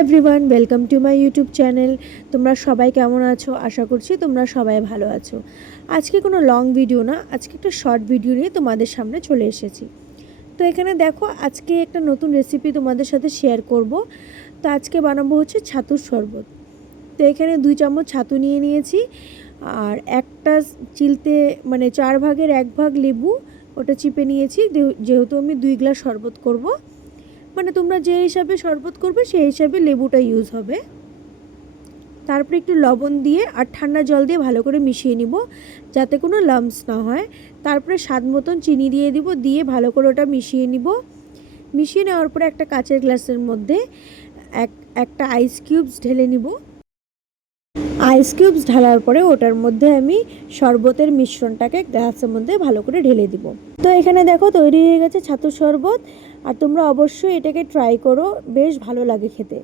Everyone welcome to my YouTube channel তোমরা সবাই কেমন আছো? আশা করছি তোমরা সবাই ভালো আছো। আজকে কোনো লং ভিডিও না, আজকে একটা শর্ট ভিডিও নিয়ে তোমাদের সামনে চলে এসেছি। তো এখানে দেখো, আজকে একটা নতুন রেসিপি তোমাদের সাথে শেয়ার করব। তো আজকে বানাবো হচ্ছে ছাতুর শরবত। তো এখানে দুই চামচ ছাতু নিয়ে নিয়েছি, আর একটা চিলতে মানে চার ভাগের এক ভাগ লেবু, ওটা চিপে নিয়েছি। যেহেতু আমি দুই গ্লাস শরবত করব মানে তোমরা যে হিসাবে শরবত করবে, সেই হিসাবে লেবুটা ইউজ হবে। তারপরে একটু লবণ দিয়ে আর ঠান্ডা জল দিয়ে ভালো করে মিশিয়ে নিব, যাতে কোনো লাম্পস না হয়। তারপরে স্বাদ মতন চিনি দিয়ে দিব, দিয়ে ভালো করে ওটা মিশিয়ে নিব। মিশিয়ে নেওয়ার পরে একটা কাঁচের গ্লাসের মধ্যে এক, একটা আইস কিউবস ঢেলে নিব। আইস কিউবস ঢালার পরে ওটার মধ্যে আমি শরবতের মিশ্রণটাকে গ্লাসের মধ্যে ভালো করে ঢেলে দিব। তো এখানে দেখো তৈরি হয়ে গেছে ছাতু শরবত, আর তোমরা অবশ্যই এটাকে ট্রাই করো, বেশ ভালো লাগে খেতে।